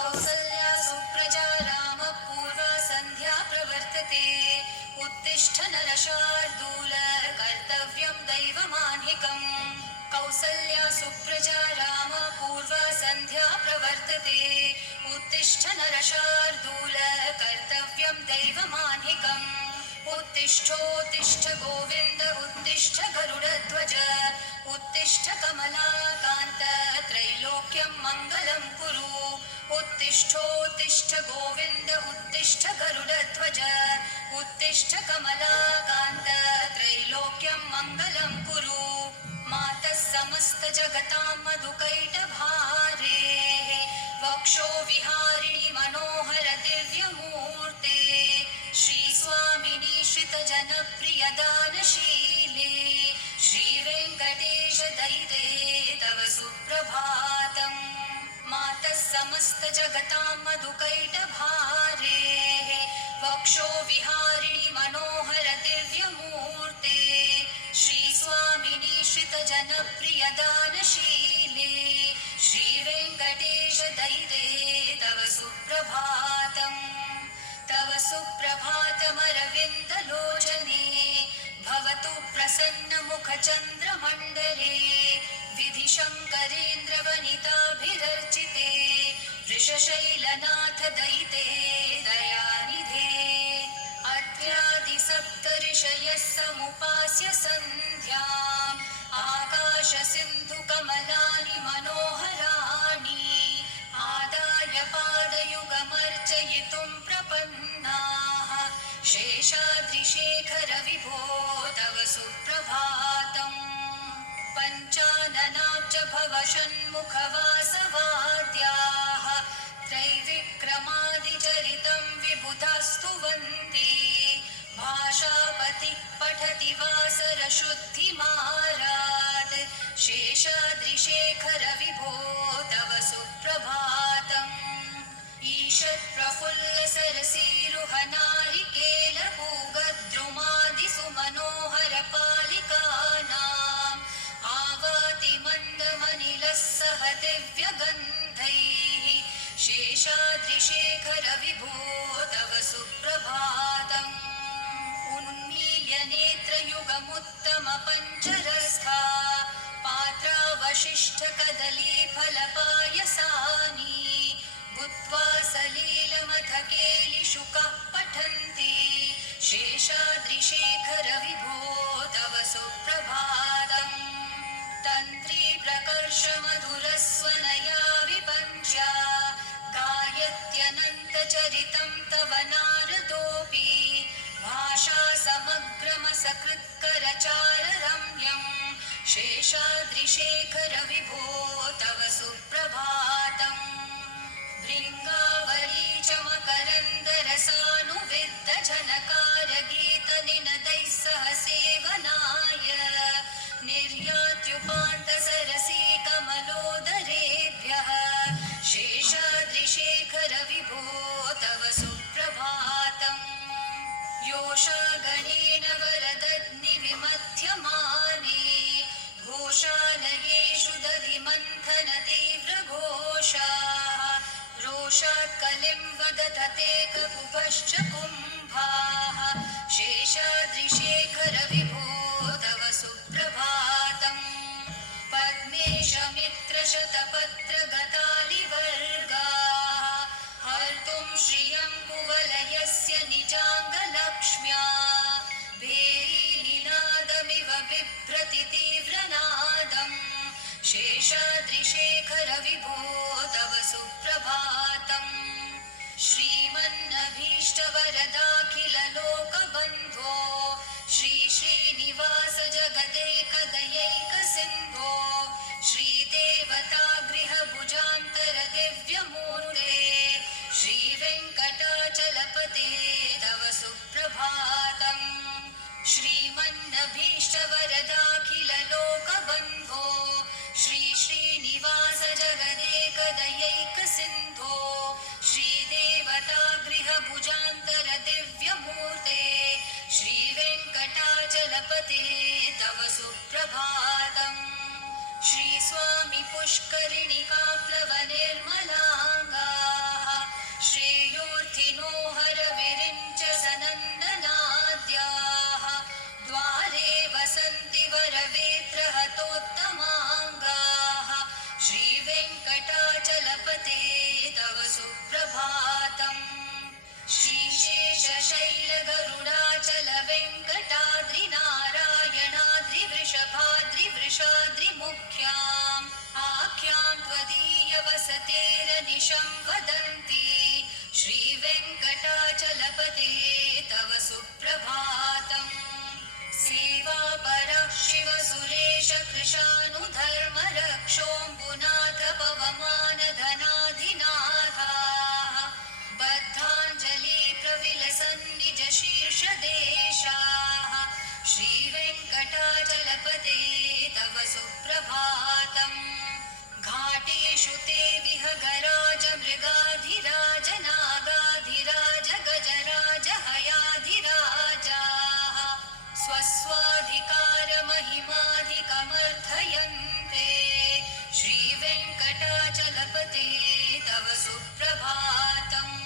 कौसल्या सुप्रजा रामपूर्वा सन्ध्या प्रवर्तते उत्तिष्ठ नरशार्दूल कर्तव्यं दैवमान्हिकम् कौसल्या सुप्रजा रामपूर्वा सन्ध्या प्रवर्तते उत्तिष्ठ नरशार्दूल कर्तव्यं दैवमान्हिकम् उत्तिष्ठोत्तिष्ठ गोविन्द उत्तिष्ठ गरुडध्वज उत्तिष्ठ कमलाकान्त त्रैलोक्यं मङ्गलं कुरु उत्तिष्ठोत्तिष्ठ गोविन्द उत्तिष्ठ गरुडध्वज उत्तिष्ठ कमलाकान्त त्रैलोक्यं मङ्गलं कुरु मातः समस्तजगतां मधुकैटभारेः वक्षो विहारिणि मनोहर दिव्यमूर्ते श्रीस्वामिनि श्रितजनप्रियदानशीले श्रीवेङ्कटेश दयिते तव सुप्रभातम् मातः समस्तजगतां मधुकैटभारेः वक्षो विहारिणि मनोहर दिव्यमूर्ते श्रीस्वामिनि श्रितजनप्रियदानशीले श्रीवेङ्कटेश दयिते तव सुप्रभातम् तव सुप्रभातमरविन्दलोचने भवतु प्रसन्नमुखचन्द्रमण्डले विधिशङ्करेन्द्रवनिताभिरर्चिते वृषशैलनाथ दयिते दयानिधे अद्यादिसप्तऋषयः समुपास्य सन्ध्याम् आकाशसिन्धुकमलानि मनोहराणि आदाय पादयुगमर्चयितुं प्रपन्नाः शेषाद्रिशेखर विभो तव सुप्रभातम् पञ्चाननाब्ज भवषण्मुखवासवाद्याः त्रैविक्रमादिचरितं विबुधास्तुवन्ति भाषापतिः पठति वासरशुद्धिमारात् शेषाद्रिशेखर विभो तव सुप्रभातम् ईषत्प्रफुल्लसरसीरुहनारिकेलपूगद्रुमादिसुमनोहरपालिकानाम् आवातिमन्दमनिलः सह दिव्यगन्धैः शेषाद्रिशेखर विभो तव सुप्रभातम् उन्मील्य नेत्रयुगमुत्तमपञ्चरस्था पात्रावशिष्टकदलीफलपायसानि भूत्वा सलीलमथ केलिशुकः पठन्ति शेषाद्रिशेखर विभो तव सुप्रभातम् तन्त्री प्रकर्षमधुरस्वनया विपञ्च्या गायत्यनन्तचरितं तव नारदोऽपि भाषा समग्रमसकृत्करचाररम्यम् शेषाद्रिशेखर विभो तव सुप्रभातम् भृङ्गावली च मकरन्दरसानुविद्धजनकारगीतनिनदैः सह सेवनाय निर्यात्युपान्तसरसी कमलोदरेभ्यः शेषाद्रिशेखर विभो तव सुप्रभातम् योषागणेन वरदग्निविमध्यमाने घोषालयेषु दधिमन्थन तीव्रघोषाः रोषात् कलिं वदधते ककुभश्च कुम्भाः शेषाद्रिशेखर विभो तव सुप्रभातम् पद्मेशमित्रशतपत्रगतालिवर्गाः हर्तुं श्रियं कुवलयस्य निजाङ्गलक्ष्म्या भेरीनिनादमिव बिभ्रति तीव्रनादम् शेषाद्रिशेखर विभो तव सुप्रभातम् श्रीमन्नभीष्टवरदाखिललोकबन्धो श्रीश्रीनिवास जगदेकदयैकसिन्धो श्रीदेवतागृहभुजान्तरदिव्यमूर्ते श्रीवेङ्कटाचलपते तव सुप्रभातम् श्रीमन्नभीष्टवरदाखिललोकबन्धो श्रीश्रीनिवास जगदेकदयैकसिन्धो श्रीदेवतागृहभुजान्तरदिव्यमूर्ते श्रीवेङ्कटाचलपते तव सुप्रभातम् श्रीस्वामी पुष्करिणिकाप्लवनिर्मलाङ्गाः सुप्रभातम् श्रीशेषशैलगरुडाचलवेङ्कटाद्रिनारायणाद्रिवृषभाद्रिवृषाद्रिमुख्याम् आख्यां त्वदीयवसतेरनिशं वदन्ति श्रीवेङ्कटाचलपते तव सुप्रभातम् सेवापरः शिवसुरेश कृशानुधर्मरक्षोऽम्बुनाथ पवमानधनाधिनाथाः बद्धाञ्जलि प्रविलसन्निजशीर्षदेशाः श्रीवेङ्कटाचलपते तव सुप्रभातम् घाटेषु ते विहगराज मृगाधिराज नागाधिराज गजराज हयाधिराजाः स्वस्वाधिकारमहिमाधिकमर्थयन्ते श्रीवेङ्कटाचलपते तव सुप्रभातम्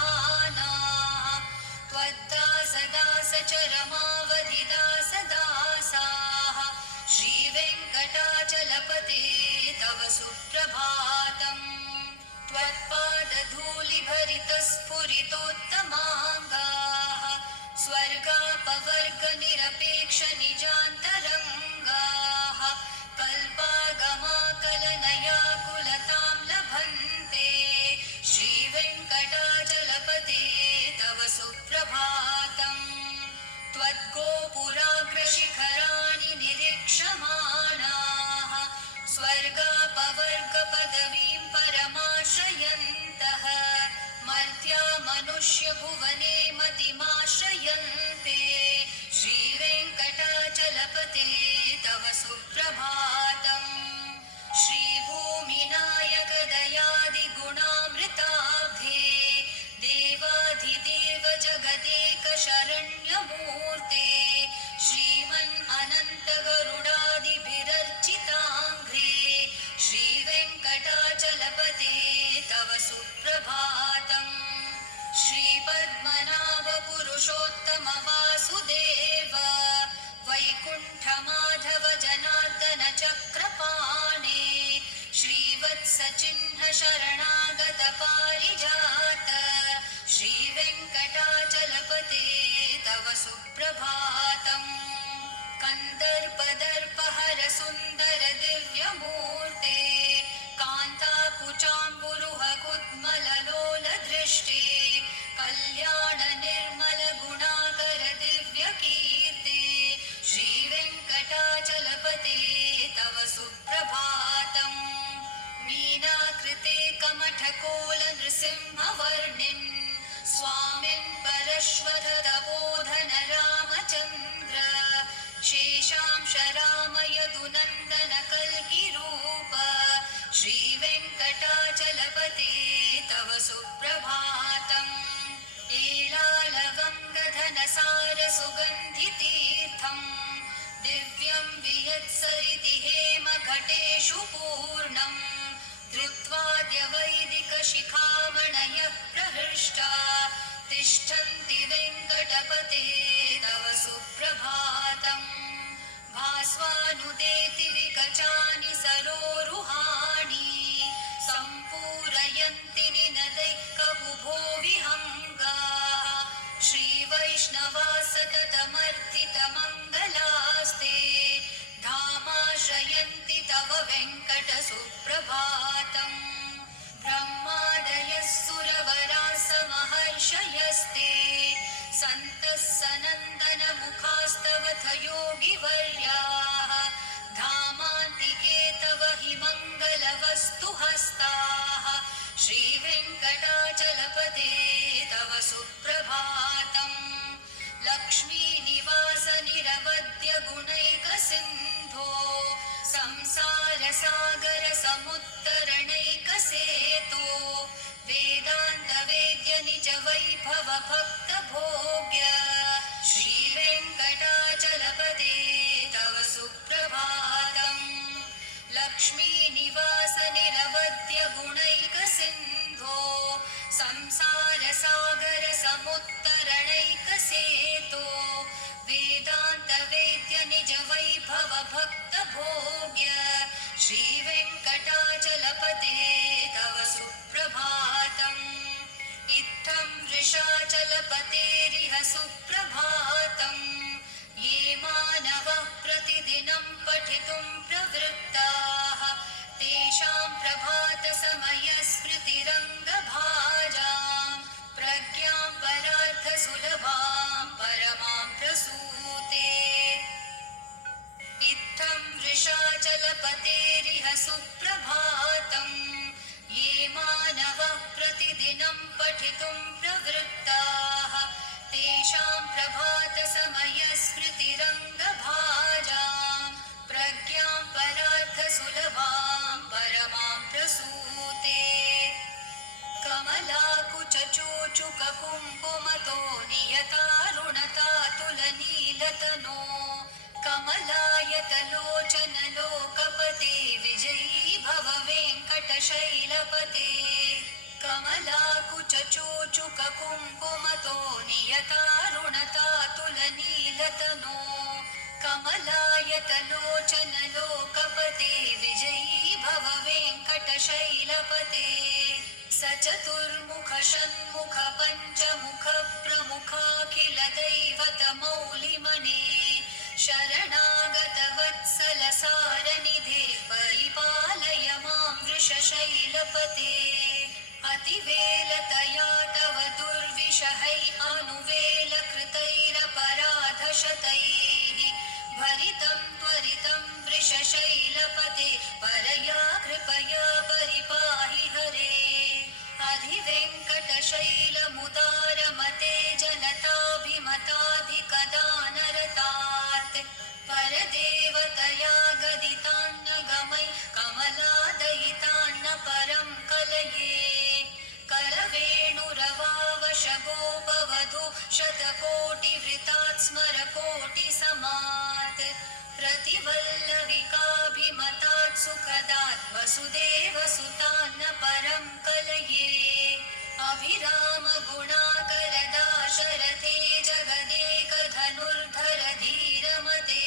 सूर्येन्दुभौमबुधवाक्पतिकाव्यसौरिस्वरभानुकेतुदिविषत्परिषत्प्रधानाः त्वद्दासदासचरमावधिदासदासाः श्रीवेङ्कटाचलपते तव सुप्रभातम् त्वत्पादधूलिभरितस्फुरितोत्तमाङ्गाः स्वर्गापवर्गनिरपेक्षनिजान्तरङ्गाः कल्पागमाकलनयाकुलतां लभन्ते श्रीवेङ्कटाचलपते तव सुप्रभातम् त्वद्गोपुराग्रशिखराणि निरीक्षमाणाः स्वर्गापवर्गपदवीं परमाश्रयन्तः मर्त्या मनुष्यभुवने मतिमाश्रयन्ते श्रीवेङ्कटाचलपते तव सुप्रभातम् श्रीभूमिनायकदयादिगुणामृताब्धे देवाधिदेव जगदेकशरण्यमूर्ते श्रीमन् अनन्तगरुडादिभिरर्चिताङ्घ्रे श्रीवेङ्कटाचलपते तव सुप्रभातम् श्रीपद्मनाभपुरुषोत्तमवासुदेव वैकुण्ठमाधव जनार्दन चक्रपाणे श्रीवत्सचिह्न शरणागत पारिजात श्रीवेङ्कटाचलपते तव सुप्रभातम् कन्दर्पदर्पहर सुन्दर दिव्यमूर्ते कान्ताकुचाम्बुरुहकुद्मललोलदृष्टे कल्याण निर्मल गुणाकर दिव्यकीर्ते श्रीवेङ्कटाचलपते तव सुप्रभातम् मीनाकृते कमठकोल नृसिंहवर्णिन् स्वामिन् परश्वधतबोधन रामचन्द्र शेषांश रामयदुनन्दन कल्किरूप श्रीवेङ्कटाचलपते तव सुप्रभातम् एलालवङ्गधनसार सुगन्धितीर्थम् दिव्यं वियत्सरिति हेमघटेषु पूर्णम् धृत्वाद्यवैदिकशिखामणयः प्रहृष्टा तिष्ठन्ति वेङ्कटपते तव सुप्रभातम् भास्वानुदेति विकचानि सरोरुहाणि सम्पूरयन्ति निनदैकबुभो विहङ्गाः श्रीवैष्णवा सततमर्थितमङ्गलास्ते धामाश्रयन्ति तव वेङ्कट सुप्रभातम् ब्रह्मादयः सुरवराः समहर्षयस्ते सन्तः सनन्दनमुखास्तवथ योगिवर्याः धामान्तिके तव हि मङ्गलवस्तुहस्ताः श्रीवेङ्कटाचलपते तव सुप्रभातम् लक्ष्मीनिवास निरवद्य गुणैकसिन्धो संसारसागर समुत्तरणैकसेतो वेदान्तवेद्य निज वैभव भक्तभोग्य श्रीवेङ्कटाचलपते तव सुप्रभातम् लक्ष्मीनिवास निरवद्य गुणैकसिन्धो संसारसागर समुत्तरणैकसेतो वेदान्तवेद्य निज वै चोचुककुङ्कुमतो नियतारुणतातुलनीलतनो कमलायतलोचनलोकपते विजयी भव वेङ्कटशैलपते कमलाकुचोचुककुङ्कुमतो नियतारुणतातुलनीलतनो कमलायतलोचनलोकपते विजयी भव वेङ्कटशैलपते सचतुर्मुख षण्मुख पञ्चमुख प्रमुखाखिल दैवतमौलिमने शरणागत वत्सल सारनिधे परिपालय मां वृषशैलपते अतिवेलतया तव दुर्विषहै अनुवेलकृतैरपराधशतैः भरितं त्वरितं वृषशैलपते परया कृपया परिपाहि हरे अधिवेङ्कटशैलमुदारमते जनताभिमताधिकदानरतात् परदेवतया गदितान्न गमै कमलादयितान्न परं कलये करवेणुरवावशगोपवधू शतकोटिवृतात् स्मरकोटिसमात् प्रतिवल्लविकाभिमतात् सुखदात् वसुदेवसुतान्न परं कलये अभिराम गुणाकरदाशरथे जगदेकधनुर्धर धीरमते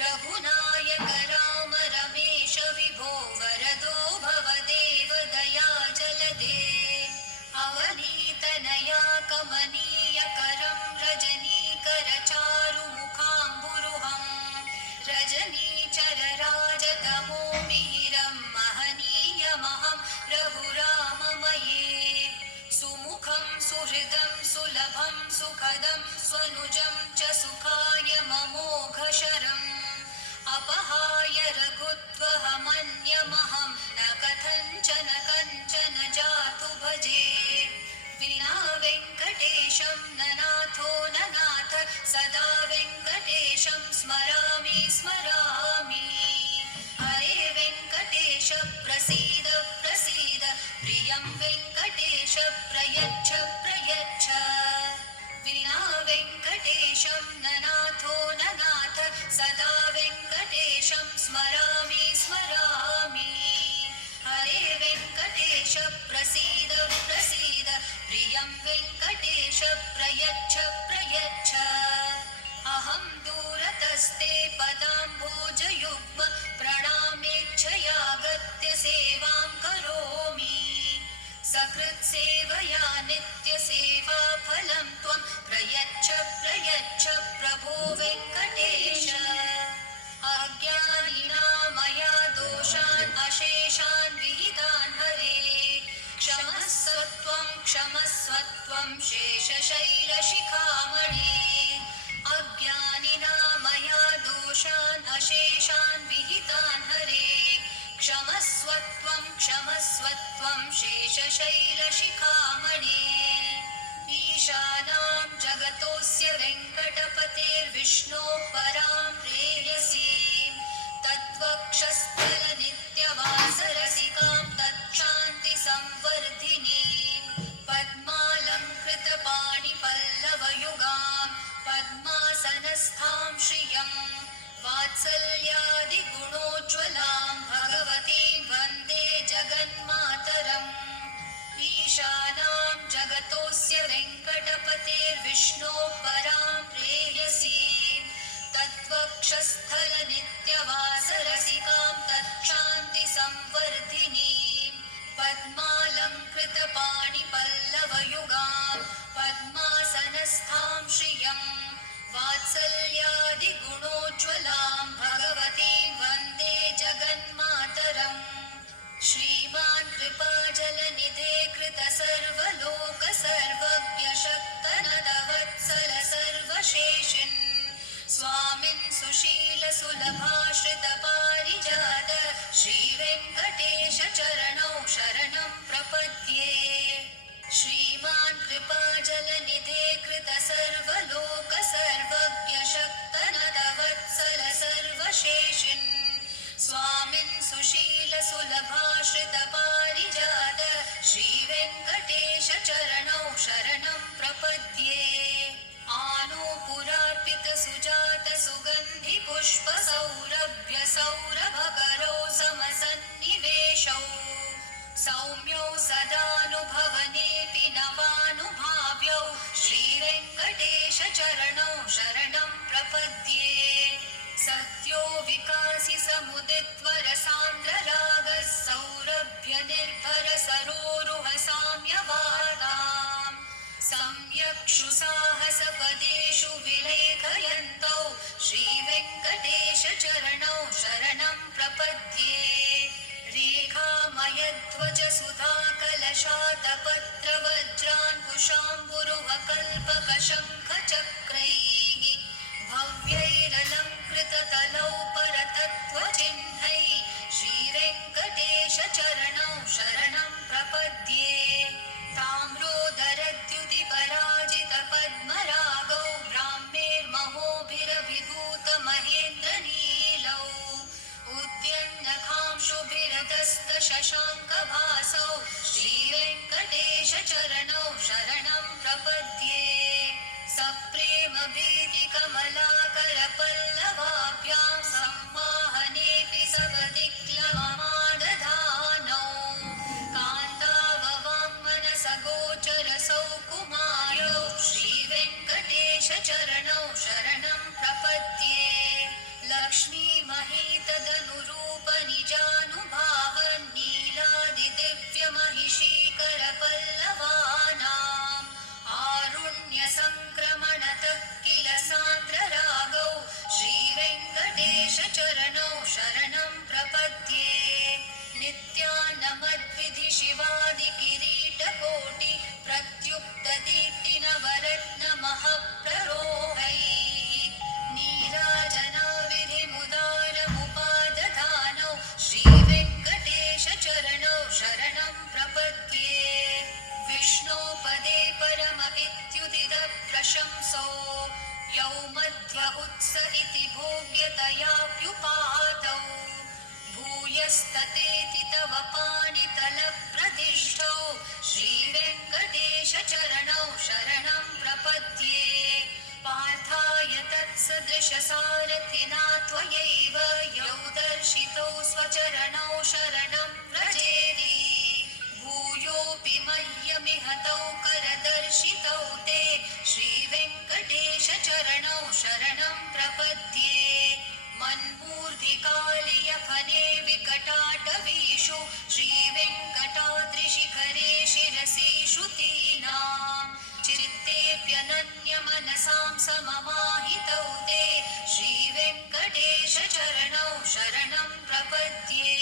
रघुनायक राम रमेश विभो वरदो भवदेव दया जलदे अवनीतनया कमनीयकरं रजनीकर चारुमुखाम्बुरुहं रजनीचरराजतमो मिहिरं महनीयमहं रघुराममये सुमुखं सुहृदं सुलभं सुखदं स्वनुजं च सुखाय ममोघशरम् अपहाय रघुत्वहमन्यमहं न कथञ्चन कञ्चन जातु भजे विना वेङ्कटेशं ननाथो ननाथ सदा वेङ्कटेशं स्मरामि स्मरामि हरे वेङ्कटेश प्रसीद प्रसीद प्रियं वेङ्कटेश प्रयच्छ प्रयच्छ विना वेङ्कटेशं ननाथो ननाथ सदा वेङ्कटेशं स्मरामि स्मरामि हरे वेङ्कटेश प्रसीद प्रसीद प्रियं वेङ्कटेश प्रयच्छ प्रयच्छ अहं दूरतस्ते पदाम्भोजयुग्म प्रणामेच्छयागत्य सेवां करोमि सकृत्सेवया नित्यसेवाफलं त्वं प्रयच्छ प्रयच्छ प्रभो वेङ्कटेश अज्ञानिना मया दोषान् अशेषान् विहितान् हरे क्षमस्वत्वं शेषशैलशिखामणे अज्ञानिना मया दोषान् अशेषान् विहितान् हरे क्षमस्वत्वं शेषशैलशिखामणे ईशानां जगतोऽस्य वेङ्कटपतेर्विष्णोः परां प्रेयसीं तत्त्वक्षस्थलनित्यवासरसिकां तच्छान्तिसंवर्धिनीं पद्मालङ्कृतपाणिपल्लवयुगां पद्मासनस्थां श्रियं वात्सल्यादिगुणोज्ज्वलां भगवतीं वन्दे जगन्मातरम् ईशानां जगतोऽस्य वेङ्कटपतेर्विष्णोः परां प्रेयसीं तत्त्वक्षस्थलनित्यवासरसिकां तच्छान्तिसंवर्धिनीं पद्मालङ्कृतपाणिपल्लवयुगां पद्मासनस्थां श्रियं वात्सल्यादिगुणोज्ज्वलां भगवतीं वन्दे जगन्मातरम् श्रीमान् कृपाजलनिधे कृतसर्वलोकसर्वज्ञशक्तनदवत्सल सर्वशेषिन् स्वामिन् सुशीलसुलभाश्रितपारिजात श्रीवेङ्कटेश चरणौ शरणं प्रपद्ये श्रीमान् कृपाजलनिधे कृतसर्वलोकसर्वज्ञशक्तनदवत्सल सर्वशेषिन् स्वामिन् सुशीलसुलभाश्रितपारिजात श्रीवेङ्कटेश चरणौ सौरभकरौ समसन्निवेशौ सौम्यौ सदानुभवनेऽपि नवानुभाव्यौ श्रीवेङ्कटेशचरणौ शरणं प्रपद्ये सत्यो विकासि समुदित्वरसान्द्ररागः सौरभ्यनिर्भर सरोरुह साम्यवादाम् सम्यक्षु साहसपदेषु विलेखयन्तौ श्रीवेङ्कटेशचरणौ शरणं प्रपद्ये रेखामयध्वज सुधाकलशातपत्रवज्रान्कुशाम्बुरुहकल्पकशङ्खचक्रैः भव्यैरलङ्कृततलौ परतत्त्वचिह्नैः श्रीवेङ्कटेशचरणौ शरणं प्रपद्ये ताम्रोदरद्युतिपराजितपद्मरागौ ब्राह्मेर्महोभिरभिभूतमहेन्द्रनीलौ उद्यन्नखांशुभिरतस्तशशाङ्कभासौ श्रीवेङ्कटेशचरणौ शरणं प्रपद्ये सप्रेमभीतिकमलाकरपल्लवाभ्यां संवाहनेऽपि सपदिक्लममादधानौ कान्ताववाङ्मनसगोचरसौ कुमारौ श्रीवेङ्कटेशचरणौ शरणं प्रपद्ये लक्ष्मीमहीतदनुरूपनिजानुभावन्नीलादिदिव्यमहिषीकरपल्लवानाम् आरुण्यसङ्क्रमणतः किल सान्द्ररागौ श्रीवेङ्कटेशचरणौ शरणं प्रपद्ये नित्यानमद्विधि शिवादिकिरीटकोटि प्रत्युक्तदीप्तिनवरत्नमःप्ररोहैः नीराजनाविधिमुदारमुपादधानौ श्रीवेङ्कटेशचरणौ शरणं प्रपद्ये विष्णोपदे परम इत्युदितप्रशंसो यौ मध्य उत्स इति भोग्यतयाप्युपातौ भूयस्ततेति तव पाणितलप्रदिष्टौ श्रीवेङ्कटेशचरणौ शरणं प्रपद्ये पार्थाय तत्सदृशसारथिना त्वयैव यौ दर्शितौ स्वचरणौ शरणं व्रजेरि भूयोऽपि मह्यमिह तौ करदर्शितौ ते श्रीवेङ्कटेशचरणौ शरणं प्रपद्ये मन्मूर्धिकालियफने विकटाटवीषु श्रीवेङ्कटाद्रिशिखरे शिरसि श्रुतीनां चित्तेऽप्यनन्यमनसां सममाहितौ ते श्रीवेङ्कटेशचरणौ शरणं प्रपद्ये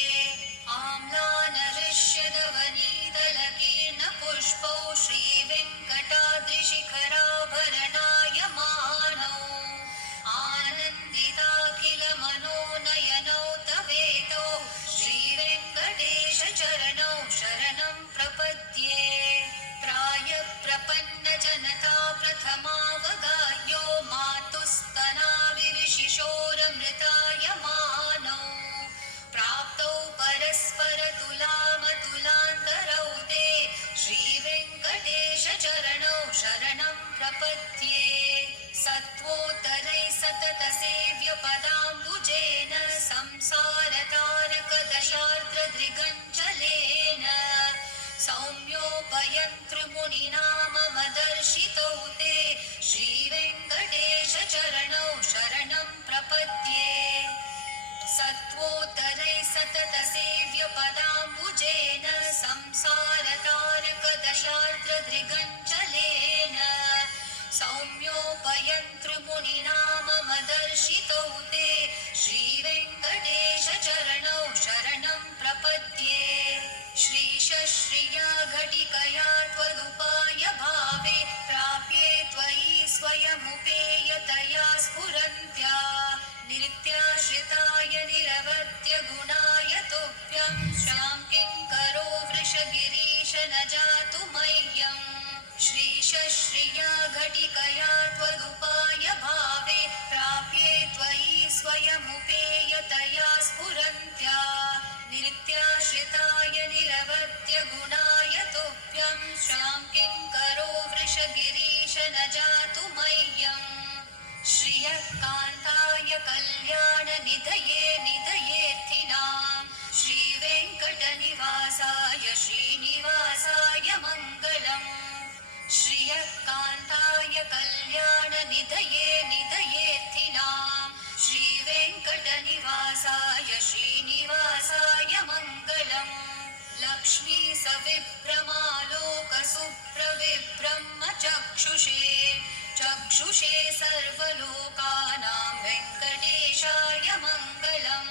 आम्लानरिष्यदवनीतलकीर्णपुष्पौ श्रीवेङ्कटाद्रिशिखराभरणायमानौ आनन्दिताखिलमनोनयनौ तवेतौ श्रीवेङ्कटेशचरणौ शरणं प्रपद्ये प्रायप्रपन्नजनता प्रथमावगाह्यो मातुस्तनाविविशिशोरमृतायमानौ प्राप्तौ परस्परतुलामतुलान्तरौ ते श्रीवेङ्कटेशचरणौ शरणं प्रपद्ये सत्त्वोत्तरैः सततसेव्यपदाम्बुजेन संसारतारकदशार्द्रदृगञ्चलेन सौम्योपयन्तृमुनिनाममदर्शितौ ते श्रीवेङ्कटेशचरणौ शरणं प्रपद्ये सत्त्वोत्तरैः सततसेव्यपदाम्बुजेन संसारतारकदशार्द्रदृगञ्चलेन सौम्योपयन्तृमुनिनाममदर्शितौ ते श्रीवेङ्कटेशचरणौ शरणं प्रपद्ये श्रीशश्रिया घटिकया त्वदुपाय भावे प्राप्ये त्वयि स्वयमुपेयतया स्फुरन्त्या नित्याश्रिताय निरवद्यगुणाय तुभ्यं श्यां किङ्करो वृषगिरीश न जातु मह्यम् श्रीशश्रिया घटिकया त्वदुपाय भावे प्राप्ये त्वयि चक्षुषे सर्वलोकानां वेङ्कटेशाय मङ्गलम्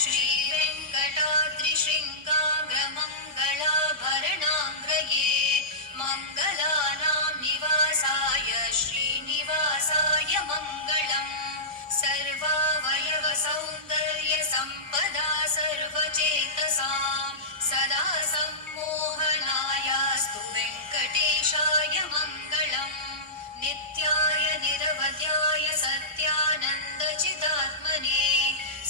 श्रीवेङ्कटाद्रिशृङ्गाग्रमङ्गलाभरणाङ्ग्रये मङ्गलानां निवासाय श्रीनिवासाय मङ्गलम् सर्वावयवसौन्दर्यसम्पदा सर्वचेतसां सदा सम्मोहनायास्तु वेङ्कटेशाय मङ्गलम् नित्याय निरवध्याय सत्यानन्दचिदात्मने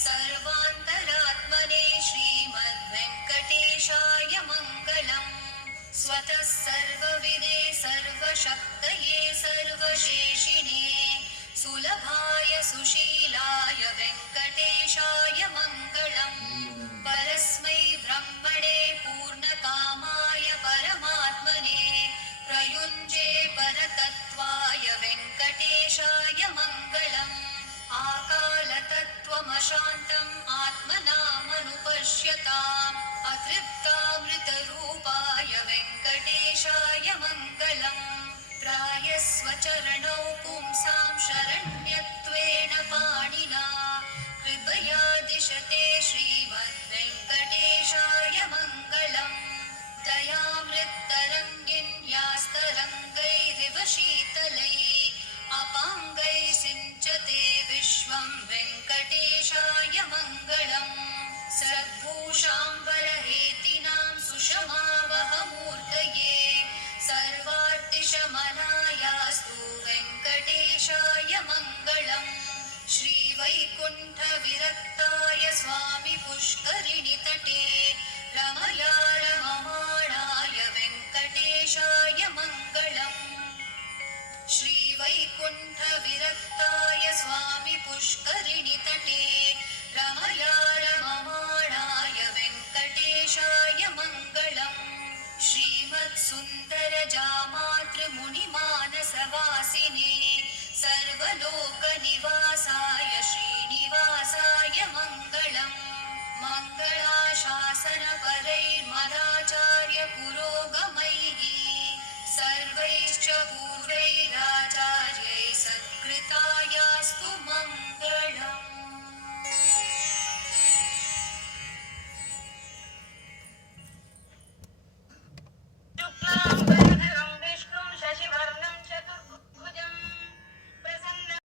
सर्वान्तरात्मने श्रीमद्वेङ्कटेशाय मङ्गलम् स्वतः सर्वविदे सर्वशक्तये सर्वशेषिणे सुलभाय सुशीलाय वेङ्कटेशाय मङ्गलम् परस्मै ब्रह्मणे पूर्णकामाय परमात्मने प्रयुञ्जे परतत्त्वाय वेङ्कटेशाय मङ्गलम् आकालतत्त्वमशान्तम् आत्मनामनुपश्यताम् अतृप्तामृतरूपाय वेङ्कटेशाय मङ्गलम् प्रायस्वचरणौ पुंसां शरण्यत्वेन पाणिना कृपया दिशते श्रीमद्वेङ्कटेशाय मङ्गलम् दयामृत्तरङ्गिन्यास्तरङ्गैरिव शीतलैः अपाङ्गैः सिञ्चते विश्वं वेङ्कटेशाय मङ्गलम् सद्भूषाम्बरहेतीनां सुषमावहमूर्तये सर्वार्तिशमनायास्तु वेङ्कटेशाय मङ्गलम् श्रीवैकुण्ठविरक्ताय स्वामि पुष्करिणितटे रमया रममाणाय वेङ्कटेशाय मङ्गलम् श्रीवैकुण्ठविरक्ताय स्वामि पुष्करिणितटे रमया रममाणाय वेङ्कटेशाय मङ्गलम् श्रीमत्सुन्दरजामातृमुनिमानसवासिने सर्वलोकनिवासाय श्रीनिवासाय मङ्गलम् मङ्गलाशासनपरैर्मदाचार्यपुरोगमैः सर्वैश्च पूर्वैराचार्यैः सत्कृतायास्तु मङ्गलम्।